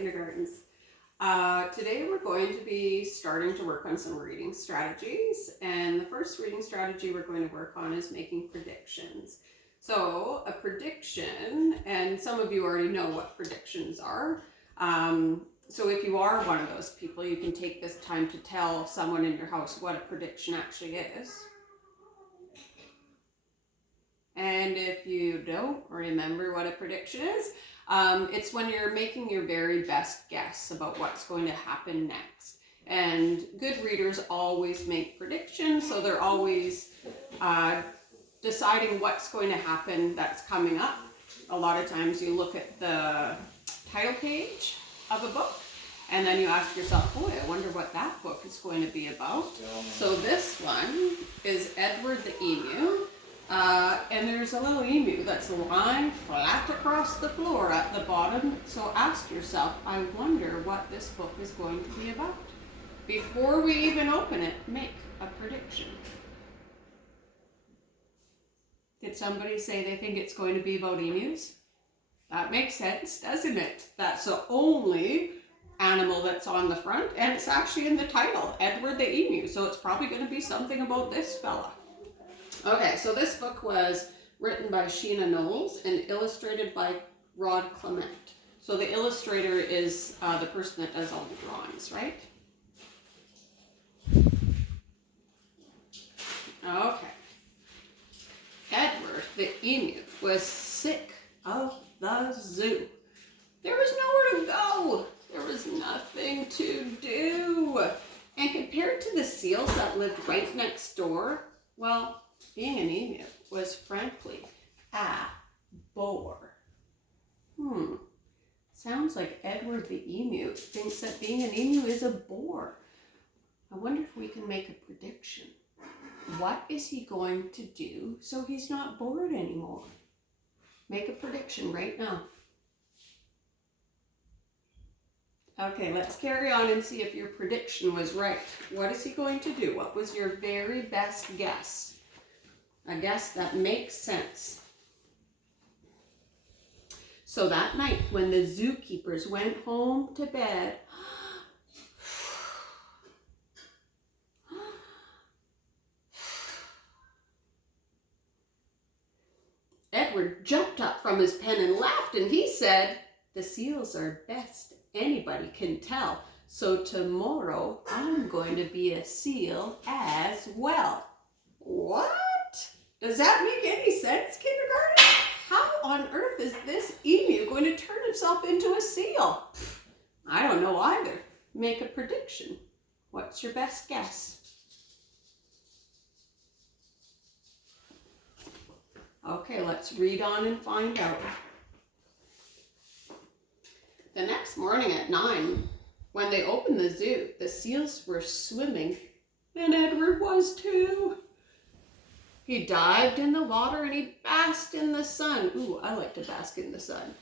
kindergartens. Today we're going to be starting to work on some reading strategies, and the first reading strategy we're going to work on is making predictions. So a prediction, and some of you already know what predictions are. So if you are one of those people, you can take this time to tell someone in your house what a prediction actually is. And if you don't remember what a prediction is, it's when you're making your very best guess about what's going to happen next. And good readers always make predictions, so they're always deciding what's going to happen that's coming up. A lot of times you look at the title page of a book, and then you ask yourself, boy, I wonder what that book is going to be about. So this one is Edward the Emu. And there's a little emu that's lying flat across the floor at the bottom. So ask yourself, I wonder what this book is going to be about. Before we even open it, make a prediction. Did somebody say they think it's going to be about emus? That makes sense, doesn't it? That's the only animal that's on the front, and it's actually in the title, Edward the Emu. So it's probably going to be something about this fella. Okay, so this book was written by Sheena Knowles and illustrated by Rod Clement. So the illustrator is the person that does all the drawings, right? Okay. Edward the Emu was sick of the zoo. There was nowhere to go. There was nothing to do. And compared to the seals that lived right next door, well, being an emu was frankly a bore. Sounds like Edward the Emu thinks that being an emu is a bore. I wonder if we can make a prediction. What is he going to do so he's not bored anymore? Make a prediction right now. Okay, let's carry on and see if your prediction was right. What is he going to do? What was your very best guess? A guess that makes sense. So that night when the zookeepers went home to bed, Edward jumped up from his pen and laughed, and he said, "The seals are best anybody can tell. So tomorrow I'm going to be a seal as well." What? Does that make any sense, kindergarten? How on earth is this emu going to turn himself into a seal? I don't know either. Make a prediction. What's your best guess? Okay, let's read on and find out. The next morning at 9, when they opened the zoo, the seals were swimming, and Edward was too. He dived in the water and he basked in the sun. Ooh, I like to bask in the sun.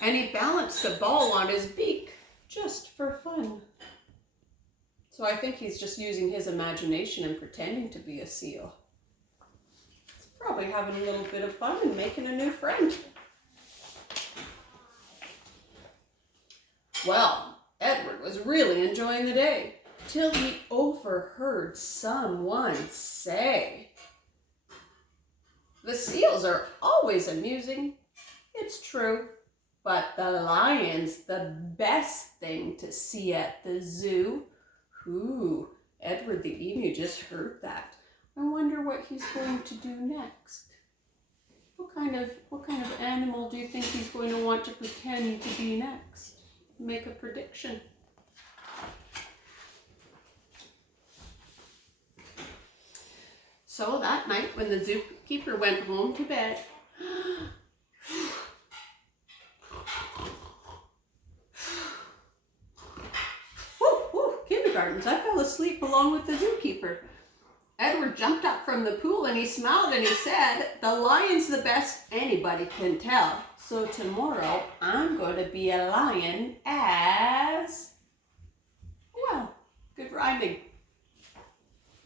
And he balanced a ball on his beak just for fun. So I think he's just using his imagination and pretending to be a seal. He's probably having a little bit of fun and making a new friend. Well, Edward was really enjoying the day till he overheard someone say, "The seals are always amusing. It's true, but the lion's the best thing to see at the zoo." Ooh, Edward the Emu just heard that. I wonder what he's going to do next. What kind of animal do you think he's going to want to pretend to be next? Make a prediction. So that night when the zookeeper went home to bed, kindergartens, I fell asleep along with the zookeeper. Edward jumped up from the pool and he smiled and he said, "The lion's the best anybody can tell. So tomorrow I'm going to be a lion as well." Good rhyming.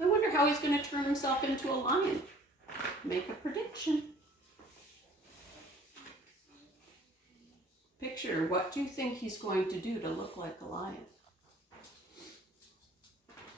I wonder how he's going to turn himself into a lion. Make a prediction. Picture, what do you think he's going to do to look like a lion?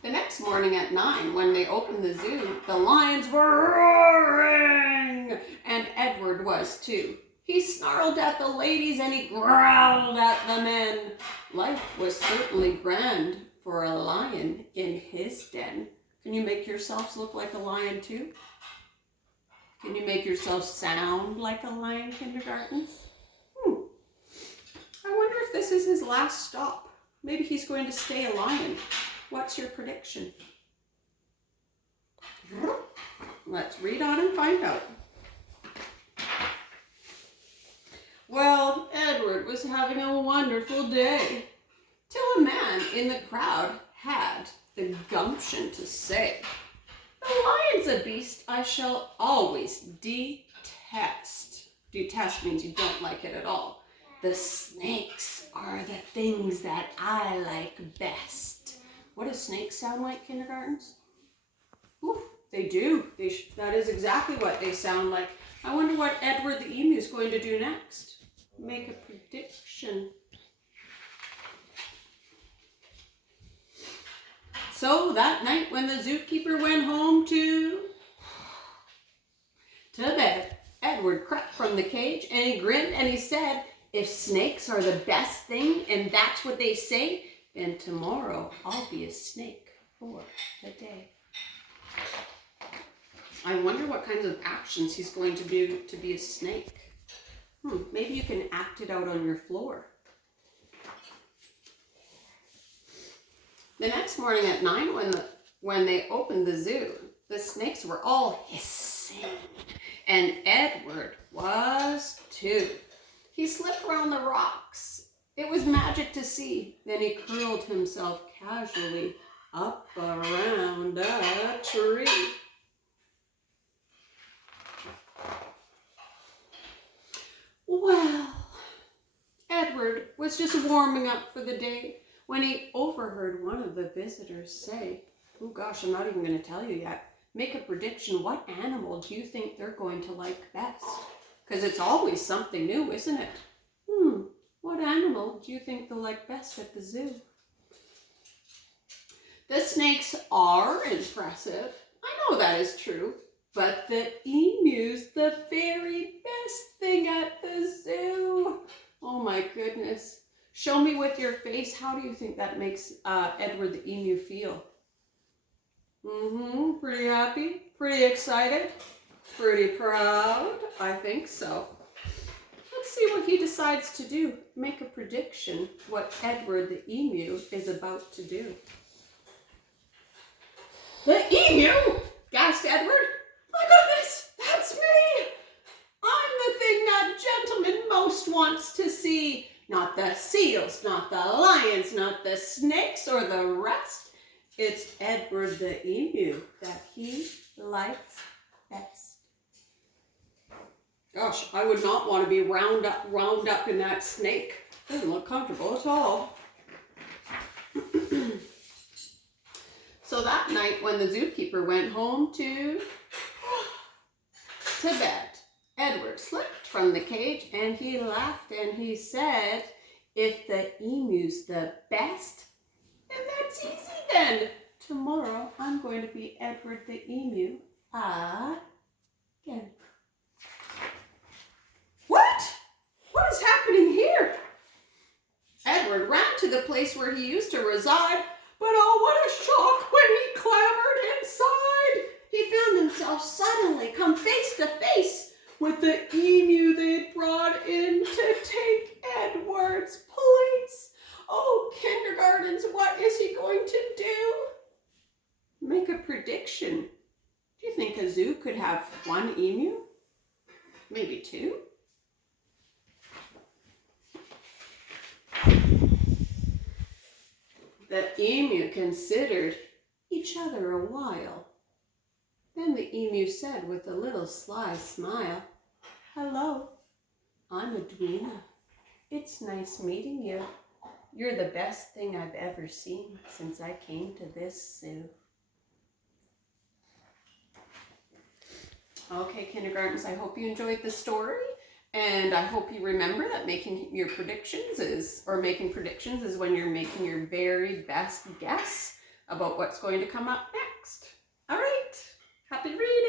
The next morning at 9, when they opened the zoo, the lions were roaring, and Edward was too. He snarled at the ladies and he growled at the men. Life was certainly grand for a lion in his den. Can you make yourselves look like a lion too? Can you make yourself sound like a lion, kindergarten? I wonder if this is his last stop. Maybe he's going to stay a lion. What's your prediction? Let's read on and find out. Well, Edward was having a wonderful day, till a man in the crowd had the gumption to say, "The lion's a beast I shall always detest." Detest means you don't like it at all. "The snakes are the things that I like best." What do snakes sound like, kindergartens? Ooh, they do. That is exactly what they sound like. I wonder what Edward the emu is going to do next. Make a prediction. So that night when the zookeeper went home to bed, Edward crept from the cage and he grinned and he said, "If snakes are the best thing and that's what they say, then tomorrow I'll be a snake for the day." I wonder what kinds of actions he's going to do to be a snake. Maybe you can act it out on your floor. The next morning at 9, when they opened the zoo, the snakes were all hissing, and Edward was too. He slipped around the rocks. It was magic to see. Then he curled himself casually up around a tree. Well, Edward was just warming up for the day when he overheard one of the visitors say, "Oh gosh, I'm not even going to tell you yet. Make a prediction. What animal do you think they're going to like best?" Because it's always something new, isn't it? What animal do you think they'll like best at the zoo? The snakes are impressive. I know that is true. But the emu's the very best thing at the zoo. Oh my goodness. Show me with your face, how do you think that makes Edward the emu feel? Pretty happy? Pretty excited? Pretty proud? I think so. Let's see what he decides to do. Make a prediction what Edward the emu is about to do. "The emu?" gasped Edward. "My goodness, that's me! I'm the thing that gentleman most wants to see. Not the seals, not the lions, not the snakes or the rest. It's Edward the emu that he likes best." Gosh, I would not want to be wound up in that snake. It doesn't look comfortable at all. So that night when the zookeeper went home to bed, Edward slipped from the cage and he laughed and he said, "If the emu's the best, then that's easy then. Tomorrow I'm going to be Edward the emu again." What? What is happening here? Edward ran to the place where he used to reside, but oh, what a shock when he clambered inside. He found himself suddenly come face to face with the emu they'd brought in to take Edward's place. Oh, kindergartens, what is he going to do? Make a prediction. Do you think a zoo could have one emu? Maybe two? The emu considered each other a while. Then the emu said with a little sly smile, "Hello, I'm Edwina. It's nice meeting you. You're the best thing I've ever seen since I came to this zoo." Okay, kindergartens, I hope you enjoyed the story. And I hope you remember that making predictions is when you're making your very best guess about what's going to come up next. All right, happy reading.